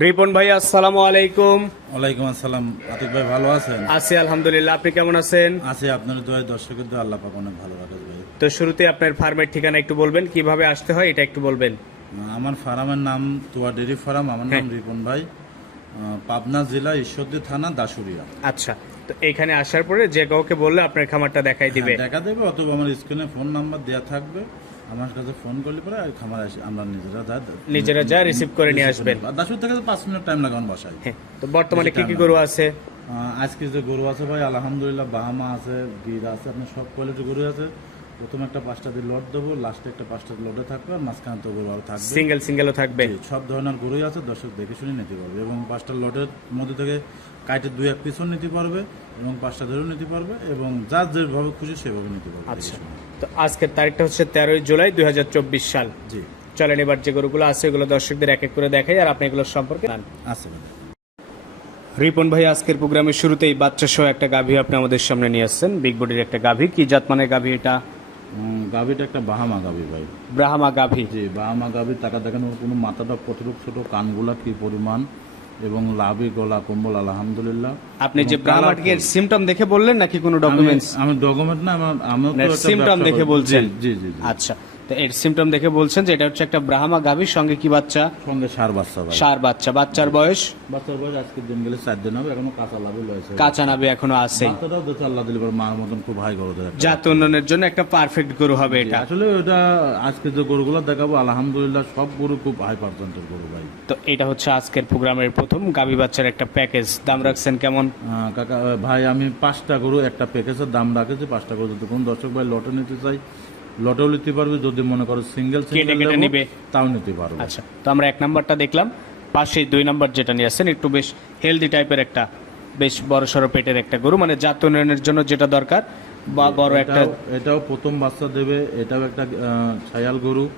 রিপন ভাই আসসালামু আলাইকুম। ওয়ালাইকুম আসসালাম। আতিক ভাই ভালো আছেন? আছি আলহামদুলিল্লাহ। আপনি কেমন আছেন? আছি আপনার দোয়ায় দর্শকের দোয়া আল্লাহ পাক অনেক ভালো রাখে ভাই। তো শুরুতে আপনার ফার্মের ঠিকানা একটু বলবেন কীভাবে আসতে হয় এটা একটু বলবেন। আমার ফার্মের নাম তোয়া ডেরি ফার্ম আমার নাম হ্যাঁ। রিপন ভাই। পাবনা জেলা ঈশ্বরদী থানা দাসুরিয়া আচ্ছা তো এখানে আসার পরে যে কাউকে বললে আপনার খামারটা দেখাই দিবে। হ্যাঁ, দেখা দেবে অথবা আমার স্ক্রিনে ফোন নাম্বার দেওয়া থাকবে। আমার কাছে ফোন করলে পরে খামার আসি আমরা নিজেরা যা নিজেরা যা রিসিভ করে নিয়ে আসবেন। দাসুর থেকে তো পাঁচ মিনিট টাইম লাগান বসাই বাসায়। তো বর্তমানে কি কি গরু আছে? আজকে যে গরু আছে ভাই আলহামদুলিল্লাহ বাহামা আছে গির আছে আপনার সব কোয়ালিটি গরু আছে। প্রথমে একটা পাঁচটা দিয়ে লট দেবো লাস্টে একটা পাঁচটা লোডে থাকবে আর মাঝখানে তো আরও থাকবে। সিঙ্গেল সিঙ্গেলও থাকবে। সব ধরনের গরুই আছে দর্শক দেখে শুনে নিতে পারবে। এবং পাঁচটা লটের মধ্যে থেকে কাইটে দুই এক পিছন নিতে পারবে এবং পাঁচটা ধরেও নিতে পারবে এবং যার যেভাবে খুশি সেভাবে নিতে পারবে আচ্ছা। তো আজকের তারিখটা হচ্ছে তেরোই জুলাই দু হাজার চব্বিশ সাল। জি। চলেন এবার যে গরুগুলো আছে এগুলো দর্শকদের এক এক করে দেখাই আর আপনি এগুলোর সম্পর্কে। আছে রিপন ভাই আজকের প্রোগ্রামের শুরুতেই বাচ্চা সহ একটা গাভী আপনি আমাদের সামনে নিয়ে আসছেন। বিগ বডির একটা গাভী কি জাত মানের গাভী এটা? গাভীটা একটা বাহামা গাভি ভাই। ব্রাহামা গাভি। জি বাহামা গাভীর টাকা দেখেন ওর কোনো মাথাটা কতটুকু ছোট কানগুলা কি পরিমাণ এবং লাভি গলা কম্বল আলহামদুলিল্লাহ। আপনি যে এবং সিমটম দেখে বললেন নাকি কোনো ডকুমেন্টস আমি- ডকুমেন্ট না আমার আমি সিমটম দেখে বলছেন। জি জি। আচ্ছা। এর সিমটম দেখে বলছেন যে এটা হচ্ছে একটা ব্রাহ্মা গাভীর সঙ্গে কি বাচ্চা? সঙ্গে সার বাচ্চা ভাই। সার বাচ্চা। বাচ্চার বয়স? বাচ্চার বয়স আজকের দিন গেলে চার দিন হবে এখনও কাঁচা লাভই রয়েছে। কাঁচা নাবে এখনও আছে। বাচ্চাটাও তো আল্লাহ দিলে পরে মার মতন খুব হাই গরু দেয় জাত উন্নয়নের জন্য একটা পারফেক্ট গরু হবে এটা। আসলে ওটা আজকে যে গরুগুলো দেখাবো আলহামদুলিল্লাহ সব গরু খুব হাই পার্সেন্টের গরু ভাই। তো এটা হচ্ছে আজকের প্রোগ্রামের প্রথম গাভী বাচ্চার একটা প্যাকেজ দাম রাখছেন কেমন? আহ, কাকা ভাই আমি পাঁচটা গরু একটা প্যাকেজের দাম রাখেছি পাঁচটা গরু যদি কোনো দর্শক ভাই লটে নিতে চাই লটেও নিতে পারবে যদি মনে করো সিঙ্গেল কেটে কেটে সিঙ্গেল নিবে। তাও নিতে পারবে। আচ্ছা তো আমরা এক নাম্বারটা দেখলাম। পাশে দুই নাম্বার যেটা নিয়ে আসছেন একটু বেশ হেলদি টাইপের একটা বেশ বড় সড়ো পেটের একটা গরু মানে জাত উন্নয়নের জন্য যেটা দরকার বা বড় একটা এটাও- প্রথম বাচ্চা দেবে এটাও একটা ছায়াল গরু।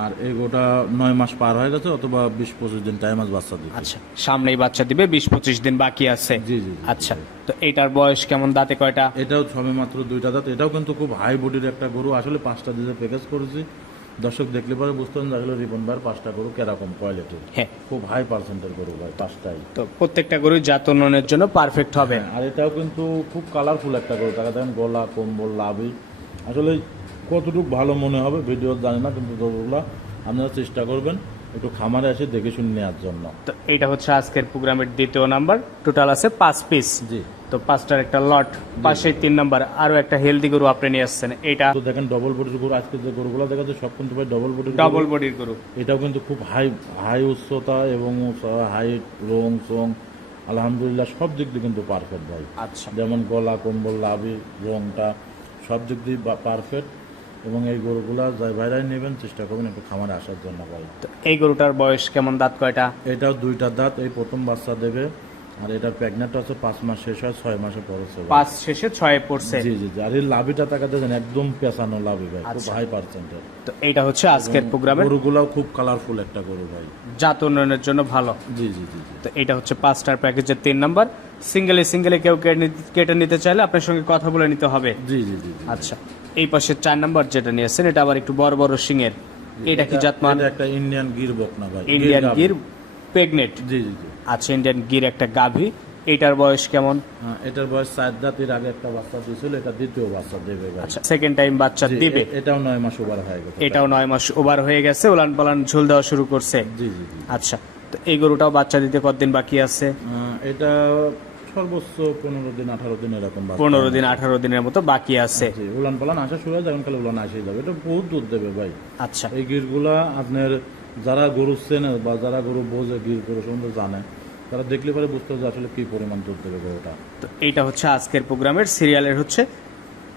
আর এই গোটা নয় মাস পার হয়ে গেছে অথবা বিশ পঁচিশ দিন টাইম মাস বাচ্চা দিবে আচ্ছা সামনেই বাচ্চা দিবে বিশ পঁচিশ দিন বাকি আছে। জি জি। আচ্ছা তো এটার বয়স কেমন দাঁতে কয়টা? এটাও সবে মাত্র দুইটা দাঁত এটাও কিন্তু খুব হাই বডির একটা গরু আসলে পাঁচটা দিয়ে প্যাকেজ করেছি। দর্শক দেখলে পরে বুঝতে পারেন আসলে রিপন ভাইয়ের পাঁচটা গরু কীরকম কোয়ালিটির হ্যাঁ। খুব হাই পার্সেন্টের গরু ভাই পাঁচটাই। তো প্রত্যেকটা গরু জাত উন্নয়নের জন্য পারফেক্ট হবে। আর এটাও কিন্তু খুব কালারফুল একটা গরু টাকা দেখেন গলা কম্বল লাভি। আসলে কতটুকু ভালো মনে হবে ভিডিও জানি না কিন্তু আপনারা চেষ্টা করবেন একটু খামারে এসে দেখে শুনে নেওয়ার জন্য। তো এটা হচ্ছে আজকের প্রোগ্রামের দ্বিতীয় নাম্বার। টোটাল আছে পাঁচ পিস জি। তো পাঁচটার একটা লট পাশে তিন নাম্বার আরও একটা হেলদি গরু আপনি নিয়ে আসছেন। এটা তো দেখেন ডবল বডির গরু আজকে যে গরুগুলো দেখা যাচ্ছে সব কিন্তু ভাই ডবল বডির ডবল বডির গরু। এটাও কিন্তু খুব হাই হাই উচ্চতা এবং হাইট রং চং আলহামদুলিল্লাহ সব দিক দিয়ে কিন্তু পারফেক্ট ভাই। আচ্ছা। যেমন গলা কম্বল লাভি রংটা সব দিক দিয়ে পারফেক্ট এবং এই গরুগুলা যাই ভাইরাই নেবেন চেষ্টা করবেন একটু খামারে আসার জন্য তো এই গরুটার বয়স কেমন দাঁত কয়টা? এটাও দুইটা দাঁত এই প্রথম বাচ্চা দেবে। আর এটা প্রেগনেন্ট আছে পাঁচ মাস শেষ হয় ছয় মাসে পড়েছে পাঁচ শেষে ছয় পড়ছে। জি জি আর এই লাভিটা টাকা দেখেন একদম পেঁচানো লাভি ভাই খুব আচ্ছা। হাই পার্সেন্টের তো এটা হচ্ছে আজকের প্রোগ্রামের? গরুগুলাও খুব কালারফুল একটা গরু ভাই। জাত উন্নয়নের জন্য ভালো। জি জি জি তো এটা হচ্ছে পাঁচটার প্যাকেজের তিন নাম্বার। সিঙ্গেলে সিঙ্গেলে কেউ কেটে নিতে- চাইলে আপনার সঙ্গে কথা বলে নিতে হবে। জি জি জি। আচ্ছা। এই পাশে চার নাম্বার যেটা নিয়েছেন এটা আবার একটু বড় বড় সিংয়ের এটা কি জাতমান? একটা ইন্ডিয়ান গির বক না ভাই ইন্ডিয়ান গির প্রেগনেট জি জি আচ্ছা ইন্ডিয়ান গির একটা গাভী। এটার বয়স কেমন? হ্যাঁ, এটার বয়স চার দাঁতের আগে একটা বাচ্চা দিয়েছিল এটা দ্বিতীয় বাচ্চা দেবে আচ্ছা সেকেন্ড টাইম বাচ্চা দিবে। এটাও নয় মাস ওভার হয়ে গেছে এটাও নয় মাস ওভার হয়ে গেছে উলান পালান ঝুল দেওয়া শুরু করছে। জি জি জি। আচ্ছা তো এই গরুটাও বাচ্চা দিতে কতদিন বাকি আছে? এটা সর্বোচ্চ পনেরো দিন আঠারো দিন এরকম পনেরো দিন আঠারো দিনের মতো বাকি আছে। উলান পালান আসা শুরু হয় যখন খালি উলান আসেই যাবে। এটা বহুত দুধ দেবে ভাই। আচ্ছা। এই গিরগুলা আপনার যারা গরু চেনে বা যারা গরু বোঝে গির গরু সম্বন্ধে জানে তারা দেখলে পরে বুঝতে হবে আসলে কি পরিমাণ দুধ দেবে গরুটা। তো এইটা হচ্ছে আজকের প্রোগ্রামের সিরিয়ালের হচ্ছে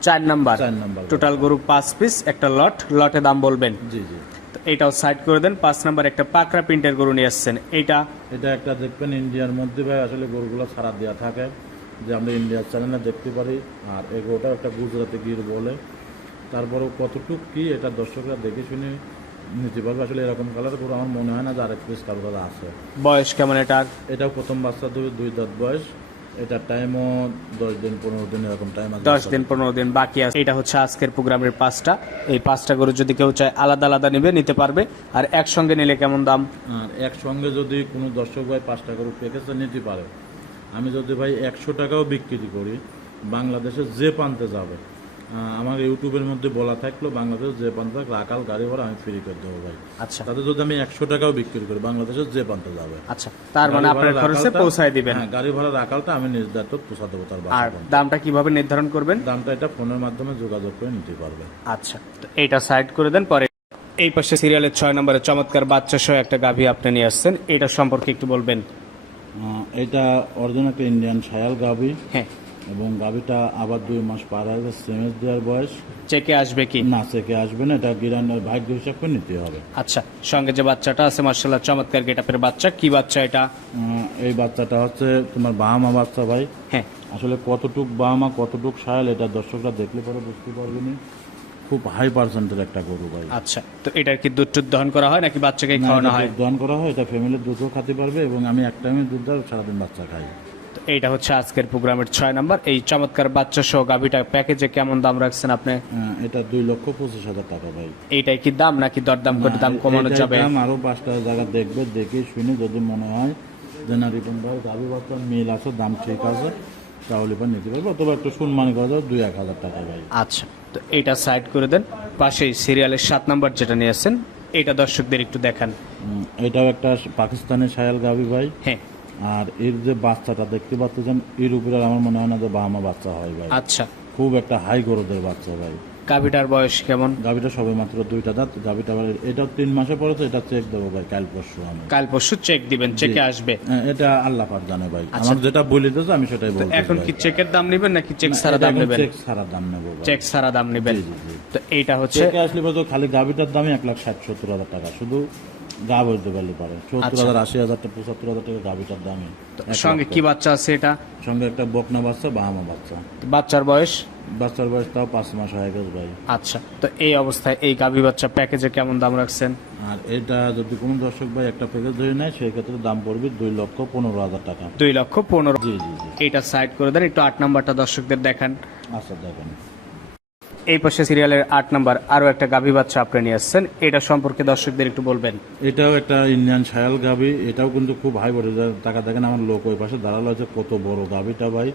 চার নাম্বার। চার নাম্বার টোটাল গরু পাঁচ পিস একটা লট লটে দাম বলবেন। জি জি। তো এইটাও সাইড করে দেন পাঁচ নাম্বার একটা পাকড়া প্রিন্টের গরু নিয়ে আসছেন। এইটা এটা একটা দেখবেন ইন্ডিয়ার মধ্যে ভাই আসলে গরুগুলো ছাড়া দেওয়া থাকে যে আমরা ইন্ডিয়ার চ্যানেলে দেখতে পারি। আর এই গরুটা একটা গুজরাতে গির বলে। তারপরেও কতটুক কি এটা দর্শকরা দেখে শুনে নিতে পারবে। আসলে এরকম কালার গরু আমার মনে হয় না যে আরেক পিস কারও আছে। বয়স কেমন এটা এটাও প্রথম বাচ্চা দুই দুই দাঁত বয়স। এটার টাইমও দশ দিন পনেরো দিন এরকম টাইম দশ দিন পনেরো দিন বাকি আছে। এটা হচ্ছে আজকের প্রোগ্রামের পাঁচটা। এই পাঁচটা গরু যদি কেউ চায় আলাদা আলাদা নেবে নিতে পারবে। আর একসঙ্গে নিলে কেমন দাম? একসঙ্গে যদি কোনো দর্শক ভাই পাঁচটা গরু প্যাকেজটা নিতে পারে। আমি যদি ভাই একশো টাকাও বিক্রি করি বাংলাদেশে যে প্রান্তে যাবে আমার ইউটিউবের মধ্যে বলা থাকল বাংলাদেশ যে প্রান্তে রাকাল গাড়ি ভাড়া আমি ফ্রি করে দেবো ভাই। আচ্ছা। তাতে যদি আমি একশো টাকাও বিক্রি করি বাংলাদেশের যে প্রান্তে যাবে। আচ্ছা তার মানে গাড়ি আপনার ভাড়া খরচে পৌঁছায় দিবেন। হ্যাঁ গাড়ি ভাড়া রাখালটা আমি দায়িত্ব পোষা দেবো তার আর। দামটা কীভাবে নির্ধারণ করবেন? দামটা এটা ফোনের মাধ্যমে যোগাযোগ করে নিতে পারবে। আচ্ছা তো এইটা সাইড করে দেন পরে এই পাশে সিরিয়ালের ছয় নম্বরে চমৎকার বাচ্চা সহ একটা গাভী আপনি নিয়ে আসছেন। এটা সম্পর্কে একটু বলবেন। এটা অরিজিনাল একটা ইন্ডিয়ান সায়াল গাভি। হ্যাঁ। এবং গাভিটা আবার দুই মাস পার হয়ে গেছে সেমেজ দেওয়ার বয়স। চেকে আসবে কি? না চেকে আসবে না এটা গিরানের ভাগ্য হিসাব করে নিতে হবে। আচ্ছা সঙ্গে যে বাচ্চাটা আছে মার্শাল্লাহ চমৎকার গেটাপের বাচ্চা। কি বাচ্চা এটা? এই বাচ্চাটা হচ্ছে তোমার বাহামা বাচ্চা ভাই। হ্যাঁ। আসলে কতটুক বাহামা কতটুক সায়াল এটা দর্শকরা দেখলে পরে বুঝতে পারবেনি খুব হাই পার্সেন্টের একটা গরু ভাই। আচ্ছা তো এটার কি দুধ টুধ দহন করা হয় নাকি বাচ্চাকে খাওয়ানো হয়? দান করা হয় এটা ফ্যামিলির দুধও খেতে পারবে এবং আমি এক টাইমে দুধ দেওয়া সারাদিন বাচ্চা খাই। এইটা হচ্ছে আজকের প্রোগ্রামের ছয় নাম্বার। এই চমৎকার বাচ্চা সহ গাভীটা প্যাকেজে কেমন দাম রাখছেন আপনি? এটা দুই লক্ষ পঁচিশ হাজার টাকা ভাই। এইটাই কি দাম নাকি দরদাম করে দাম কমানো যাবে? দাম আরও পাঁচটা জায়গা দেখবে দেখে শুনে যদি মনে হয় যে না রিপন ভাই গাভী বাচ্চার মিল আছে দাম ঠিক আছে তাহলে এবার নিতে পারবে। অথবা একটু সম্মানি করা যাবে দুই এক হাজার টাকা ভাই। আচ্ছা তো এটা সাইড করে দেন। পাশেই সিরিয়ালের সাত নাম্বার যেটা নিয়ে আসছেন এটা দর্শকদের একটু দেখান। এটাও একটা পাকিস্তানের সায়াল গাভী ভাই। হ্যাঁ। আর এর যে বাচ্চাটা দেখতে পাচ্ছেন এর উপরে আমার মনে হয় না যে বাহামা বাচ্চা হয় ভাই। আচ্ছা। খুব একটা হাই গরুদের বাচ্চা ভাই। গাভীটার বয়স কেমন? গাভীটা সবে মাত্র দুইটা দাঁত গাভীটা আবার এটা তিন মাসে পরে তো এটা চেক দেবো ভাই কাল পরশু আমি। কাল পরশু চেক দিবেন চেকে আসবে। হ্যাঁ, এটা আল্লাহ পাক জানে ভাই। আমার যেটা বলে দিয়েছে আমি সেটাই বলছি এখন কি চেকের দাম নেবেন নাকি চেক ছাড়া দাম নেবেন? চেক সারা দাম নেব ভাই। চেক ছাড়া দাম নেবেন। তো এইটা হচ্ছে চেকে আসলে তো খালি গাভিটার দামই এক লাখ ষাট সত্তর হাজার টাকা। শুধু গা বলতে পারলে পারে। সত্তর হাজার আশি হাজার টাকা পঁচাত্তর হাজার টাকা গাভিটার এক সঙ্গে কি বাচ্চা আছে এটা? সঙ্গে একটা বকনা বাচ্চা বাহামা বাচ্চা। বাচ্চার বয়স? বাচ্চার বয়স তাও পাঁচ মাস হয়ে গেছে ভাই। আচ্ছা তো এই অবস্থায় এই গাভী বাচ্চা প্যাকেজে কেমন দাম রাখছেন? আর এটা যদি কোনো দর্শক ভাই একটা প্যাকেজ ধরে নেয় সেই ক্ষেত্রে দাম পড়বে দুই লক্ষ পনেরো হাজার টাকা। দুই লক্ষ পনেরো জি জি এটা সাইড করে দেন একটু আট নাম্বারটা দর্শকদের দেখান। আচ্ছা দেখেন। এই পাশে সিরিয়ালের আট নাম্বার আরও একটা গাভী বাচ্চা আপনি নিয়ে আসছেন। এটা সম্পর্কে দর্শকদের একটু বলবেন। এটাও একটা ইন্ডিয়ান শায়াল গাভি। এটাও কিন্তু খুব হাই বড় টাকা দেখেন আমার লোক ওই পাশে দাঁড়াল আছে কত বড় গাভিটা ভাই।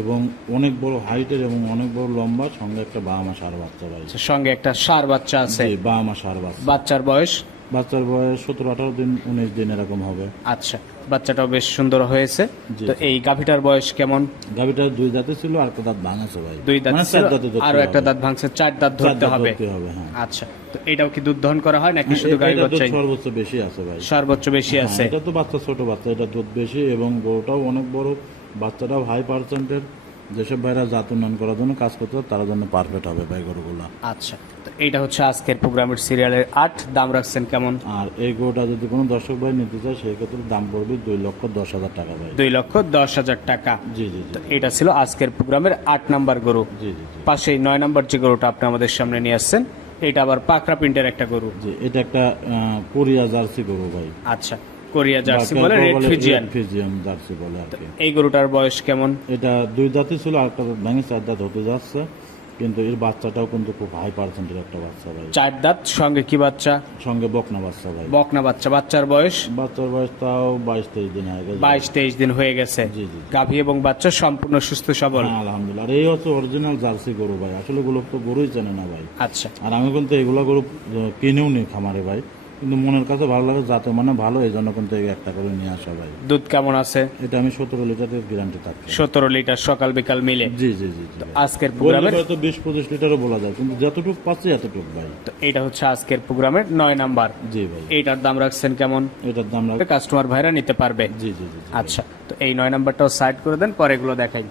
এবং অনেক বড় হাইটের এবং অনেক বড় লম্বা সঙ্গে একটা বাবা মা সার বাচ্চা ভাই। সঙ্গে একটা সার বাচ্চা আছে। বাবা মা সার বাচ্চা। বাচ্চার বয়স? বাচ্চার বয়স সতেরো আঠারো দিন উনিশ দিন এরকম হবে। আচ্ছা। বাচ্চাটাও বেশ সুন্দর হয়েছে। জি। তো এই গাভীটার বয়স কেমন? গাভিটা দুই দাঁতে ছিল আর একটা দাঁত ভাঙাছে ভাই। দুই দাঁত মানে ছিল, চার দাঁতে ধরতে আরও একটা দাঁত ভাঙছে চার দাঁত ধরতে হবে। হবে হ্যাঁ। আচ্ছা তো এটাও কি দুধ দহন করা হয় নাকি শুধু গাই এটা দুধ বাচ্চাই? সর্বোচ্চ বেশি আছে ভাই। সর্বোচ্চ বেশি হ্যাঁ, আছে। এটা তো বাচ্চা ছোট বাচ্চা এটা দুধ বেশি এবং গরুটাও অনেক বড় বাচ্চাটাও হাই পার্সেন্টের যেসব ভাইরা জাত উন্নয়ন করার জন্য কাজ করতে তার জন্য পারফেক্ট হবে ভাই গরুগুলো। আচ্ছা তো এইটা হচ্ছে আজকের প্রোগ্রামের সিরিয়ালের আট দাম রাখছেন কেমন? আর এই গরুটা যদি কোনো দর্শক ভাই নিতে চায় সেই ক্ষেত্রে দাম পড়বে দুই লক্ষ দশ হাজার টাকা ভাই। দুই লক্ষ দশ হাজার টাকা। জি জি তো এটা ছিল আজকের প্রোগ্রামের আট নাম্বার গরু। জি জি পাশে নয় নাম্বার যে গরুটা আপনি আমাদের সামনে নিয়ে আসছেন এটা আবার পাকড়া প্রিন্টের একটা গরু। জি এটা একটা কোরিয়া জার্সি গরু ভাই। আচ্ছা কোরিয়া জার্সি বলে রেড বলে ফিজিয়ান। জার্সি বলে আর কি। এই গরুটার বয়স কেমন? এটা দুই দাঁতই ছিল আর একটা ভেঙে চার দাঁত হতে যাচ্ছে। কিন্তু এর বাচ্চাটাও কিন্তু খুব হাই পার্সেন্টের একটা বাচ্চা ভাই। চার দাঁত সঙ্গে কি বাচ্চা? সঙ্গে বকনা বাচ্চা ভাই। বকনা বাচ্চা। বাচ্চার বয়স? বাচ্চার বয়স তাও বাইশ তেইশ দিন হয়ে গেছে। বাইশ তেইশ দিন হয়ে গেছে। গাভী এবং বাচ্চা সম্পূর্ণ সুস্থ সবল। হ্যাঁ আলহামদুলিল্লাহ। আর এই হচ্ছে অরিজিনাল জার্সি গরু ভাই। আসলে গুলো তো গরুই চেনে না ভাই। আচ্ছা। আর আমি কিন্তু এগুলো গরু কিনেও নি খামারে ভাই। কিন্তু মনের কাছে ভালো লাগে যাতে মানে ভালো এই জন্য কিন্তু একটা করে নিয়ে আসা ভাই। দুধ কেমন আছে? এটা আমি সতেরো লিটারের গ্যারান্টি থাকছে সতেরো লিটার সকাল বিকাল মিলে। জি জি জি। আজকের বললে প্রোগ্রামের? হয়তো বিশ পঁচিশ লিটারও বলা যায় কিন্তু যতটুকু পাচ্ছি এতটুকু ভাই। তো এটা হচ্ছে আজকের প্রোগ্রামের নয় নাম্বার। জি ভাই। এইটার দাম রাখছেন কেমন? এটার দাম লাগবে কাস্টমার ভাইরা নিতে পারবে। জি জি জি। আচ্ছা তো এই নয় নাম্বারটাও সাইড করে দেন পরে এগুলো দেখাই।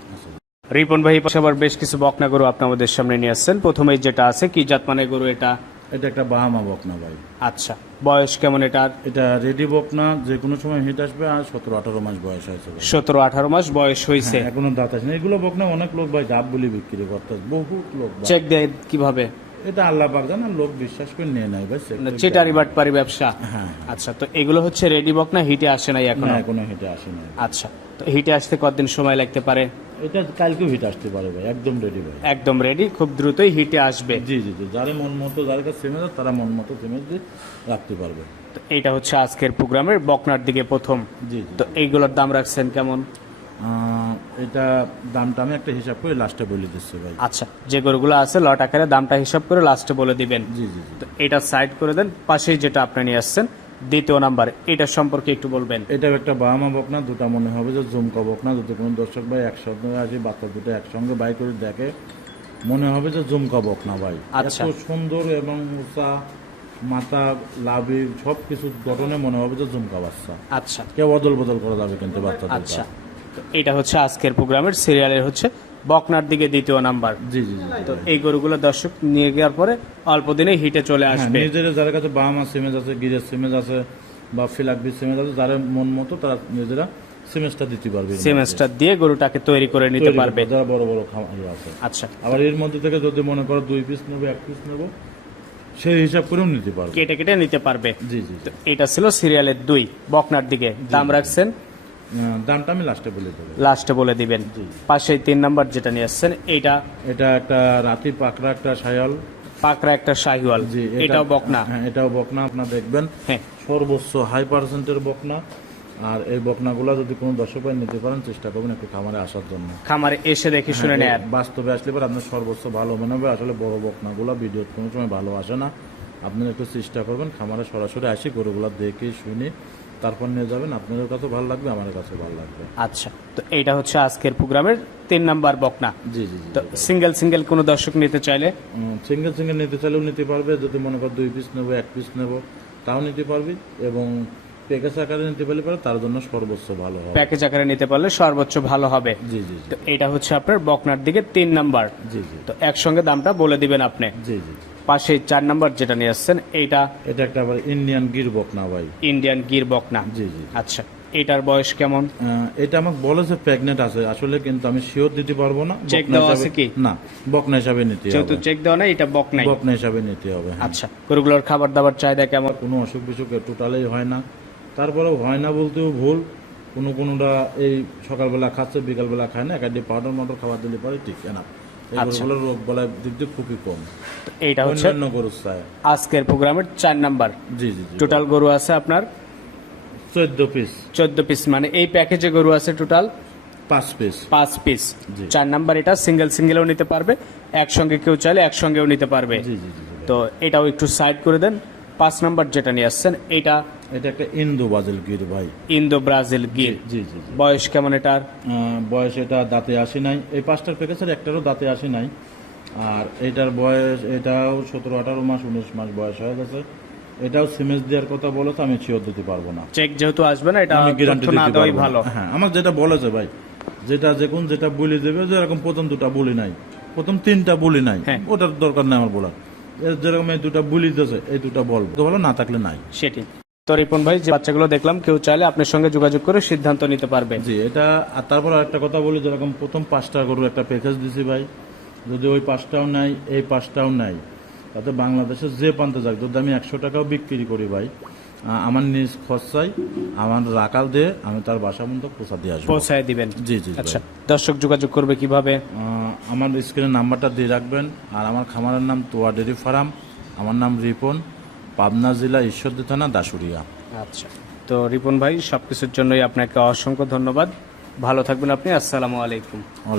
রিপন ভাই আবার বেশ কিছু বকনা গরু আপনি আমাদের সামনে নিয়ে আসছেন। প্রথমেই যেটা আছে কি জাত মানে গরু এটা? এটা একটা বাহামা বকনা ভাই। আচ্ছা বয়স কেমন এটার? এটা রেডি বকনা যে কোনো সময় হিট আসবে আর সতেরো আঠারো মাস বয়স হয়েছে সতেরো আঠারো মাস বয়স হয়েছে। হ্যাঁ, এখনও দাঁত আসেনি এগুলো বকনা অনেক লোক ভাই গাব বলি বিক্রি করতে বহুত লোক চেক দেয় কীভাবে? এটা আল্লাহ পাক জানা লোক বিশ্বাস করে নিয়ে নেয় ভাই চিটারি বাটপারি ব্যবসা। হ্যাঁ আচ্ছা তো এগুলো হচ্ছে রেডি বক না হিটে আসে নাই এখন? এখনও হেঁটে আসেনি আচ্ছা তো হিটে আসতে কতদিন সময় লাগতে পারে? এটা কালকেও হিট আসতে পারে ভাই একদম রেডি ভাই। একদম রেডি খুব দ্রুতই হিটে আসবে। জি জি জি যারা মন মতো যার কাছে সিমেন্ট তারা মন মতো দিয়ে রাখতে পারবে। তো এইটা হচ্ছে আজকের প্রোগ্রামের বকনার দিকে প্রথম। জি তো এইগুলোর দাম রাখছেন কেমন? এটা দামটা আমি একটা হিসাব করে লাস্টে বলে দিচ্ছি ভাই। আচ্ছা যে গরুগুলো আছে লট আকারে দামটা হিসাব করে লাস্টে বলে দিবেন। জি জি জি। তো এটা সাইড করে দেন পাশেই যেটা আপনি নিয়ে আসছেন দ্বিতীয় নাম্বার এটা সম্পর্কে একটু বলবেন। এটা একটা বাহামা বকনা দুটা মনে হবে যে জুমকা বকনা যদি কোনো দর্শক ভাই একসঙ্গে আসে বাচ্চা দুটো একসঙ্গে বাই করে দেখে মনে হবে যে জুমকা বকনা ভাই। আচ্ছা। এত সুন্দর এবং উঁচা মাথা লাভি সব কিছু গঠনে মনে হবে যে জুমকা বাচ্চা আচ্ছা। কেউ অদল বদল করা যাবে কিন্তু বাচ্চাদের আচ্ছা। এটা হচ্ছে আজকের প্রোগ্রামের সিরিয়ালের হচ্ছে বকনার দিকে দ্বিতীয় নাম্বার। জি জি জি তো এই গরুগুলো দর্শক নিয়ে যাওয়ার পরে অল্প দিনে হিটে চলে হ্যাঁ, আসবে। নিজের যার কাছে বাহামা সিমেজ আছে গিরের সিমেজ আছে বা ফিলাকবি সিমেজ আছে যারা মন মতো তারা নিজেরা সিমেজটা দিতে পারবে। সিমেন্সটা দিয়ে গরুটাকে তৈরি করে নিতে পারবে। যারা বড় বড় খামারি আছে। আচ্ছা। আবার এর মধ্যে থেকে যদি মনে করো দুই পিস নেব এক পিস নেব সেই হিসাব করেও নিতে পারবে। কেটে কেটে নিতে পারবে। জি জি। এটা ছিল সিরিয়ালের দুই বকনার দিকে। দাম রাখছেন দামটা আমি লাস্টে বলে দেবো। লাস্টে বলে দিবেন। পাশে তিন নাম্বার যেটা নিয়ে আসছেন এইটা এটা একটা রাতি পাকড়া একটা সায়াল পাকড়া একটা শাহিওয়াল। জি এটাও বকনা। হ্যাঁ এটাও বকনা আপনার দেখবেন। হ্যাঁ। সর্বোচ্চ হাই পার্সেন্টের বকনা। আর এই বকনাগুলো যদি কোনো দর্শক নিতে পারেন চেষ্টা করবেন একটু খামারে আসার জন্য। খামারে এসে দেখে শুনে হ্যাঁ, নেয়ার। বাস্তবে আসলে পর আপনার সর্বোচ্চ ভালো মনে হবে। আসলে বড় বকনাগুলো ভিডিও কোনো সময় ভালো আসে না। আপনারা একটু চেষ্টা করবেন খামারে সরাসরি আসি গরুগুলো দেখে শুনে তারপর নিয়ে যাবেন। আপনাদের কাছে ভালো লাগবে আমার কাছে ভালো লাগবে। আচ্ছা তো এটা হচ্ছে আজকের প্রোগ্রামের তিন নাম্বার বকনা। জি জি জি তো সিঙ্গেল সিঙ্গেল কোনো দর্শক নিতে চাইলে? সিঙ্গেল সিঙ্গেল নিতে চাইলেও নিতে পারবে। যদি মনে কর দুই পিস নেব এক পিস নেব তাও নিতে পারবি। এবং প্যাকেজ আকারে নিতে পারলে পরে তার জন্য সর্বোচ্চ ভালো হবে। প্যাকেজ আকারে নিতে পারলে সর্বোচ্চ ভালো হবে। জি জি তো এটা হচ্ছে আপনার বকনার দিকে তিন নাম্বার। জি জি। তো একসঙ্গে দামটা বলে দিবেন আপনি। জি জি পাশে চার নাম্বার যেটা নিয়ে আসছেন এইটা এটা একটা আবার ইন্ডিয়ান গির বকনা ভাই। ইন্ডিয়ান গির বকনা। জি জি। আচ্ছা এটার বয়স কেমন? এটা আমাকে বলে যে প্রেগনেন্ট আছে। আসলে কিন্তু আমি শিওর দিতে পারব না। বকনা দেওয়া আছে কি? না বকনা হিসাবে নিতে যেহেতু চেক দেওয়া নাই এটা বক নাই। বকনা হিসাবে নিতে হবে হ্যাঁ। আচ্ছা গরুগুলোর খাবার দাবার চাহিদা কেমন? কোনো অসুখ বিসুখ টোটালি হয় না। তারপরেও হয় না বলতেও ভুল। কোনো কোনোটা এই সকালবেলা খাচ্ছে বিকালবেলা খায় না একাডি পাউডার মাউডার খাবার দিলে পরে ঠিক না আচ্ছা। রোগ বলার দিক দিয়ে খুবই কম। এইটা হচ্ছে আজকের প্রোগ্রামের চার নাম্বার। জি জি টোটাল গরু আছে আপনার? চোদ্দ পিস। চোদ্দ পিস মানে এই প্যাকেজে গরু আছে টোটাল? পাঁচ পিস। পাঁচ পিস। চার নাম্বার এটা সিঙ্গেল সিঙ্গেলও নিতে পারবে। একসঙ্গে কেউ চাইলে একসঙ্গেও নিতে পারবে। তো এটাও একটু সাইড করে দেন। পাঁচ নাম্বার যেটা নিয়ে আসছেন এটা এটা একটা ইন্দো বাজেল গির ভাই। ইন্দো ব্রাজিল গির জি জি বয়স কেমন এটার? বয়স এটা দাঁতে আসে নাই। এই পাঁচটার প্যাকেজের একটারও দাঁতে আসে নাই। আর এটার বয়স এটাও সতেরো আঠারো মাস উনিশ মাস বয়স হয়ে গেছে। এটাও সিমেজ দেওয়ার কথা বলে তো আমি শিওর দিতে পারব না। চেক যেহেতু আসবে না এটা আমি গ্যারান্টি না দেওয়াই ভালো। হ্যাঁ আমার যেটা বলেছে ভাই যেটা যেকোন যেটা বলে দেবে যেরকম প্রথম দুটা বলি নাই প্রথম তিনটা বলি নাই হ্যাঁ। ওটার দরকার নাই আমার বলার। যেরকম এই দুটা বলি দিয়েছে এই দুটা বলব। বলো না থাকলে নাই। সেটি তো রিপন ভাই যে বাচ্চাগুলো দেখলাম কেউ চাইলে আপনার সঙ্গে যোগাযোগ করে সিদ্ধান্ত নিতে পারবে। জি এটা আর তারপর একটা কথা বলি যেরকম প্রথম পাঁচটা গরুর একটা প্যাকেজ দিছি ভাই যদি ওই পাঁচটাও নাই এই পাঁচটাও নাই তাতে বাংলাদেশের যে প্রান্তে যাক যদি আমি একশো টাকাও বিক্রি করি ভাই আমার নিজ খরচাই আমার রাকাল দিয়ে আমি তার বাসা পর্যন্ত পৌঁছা দিয়ে আসব। পৌঁছায় দিবেন। জি জি আচ্ছা দর্শক যোগাযোগ করবে কীভাবে? আমার স্ক্রিনের নাম্বারটা দিয়ে রাখবেন আর আমার খামারের নাম তোয়া ডেরি ফার্ম আমার নাম রিপন পাবনা জেলা ঈশ্বরদী থানা দাসুরিয়া আচ্ছা। তো রিপন ভাই, সবকিছুর জন্যই আপনাকে অসংখ্য ধন্যবাদ। ভালো থাকবেন আপনি, আসসালামু আলাইকুম।